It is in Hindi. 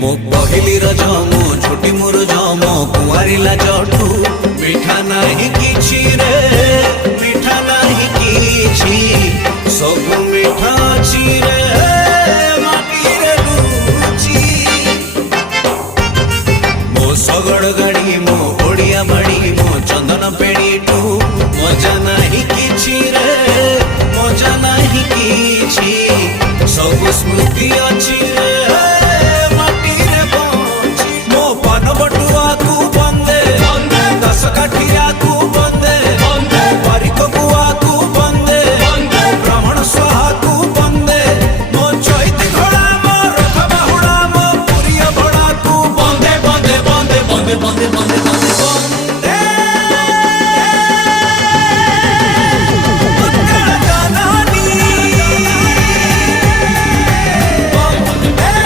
मो पहली रज मो छोटी मोर जम कुआरी लाजठू मिठा नहीं किछि रे मिठा नहीं किछि सब मिठा अछि रे।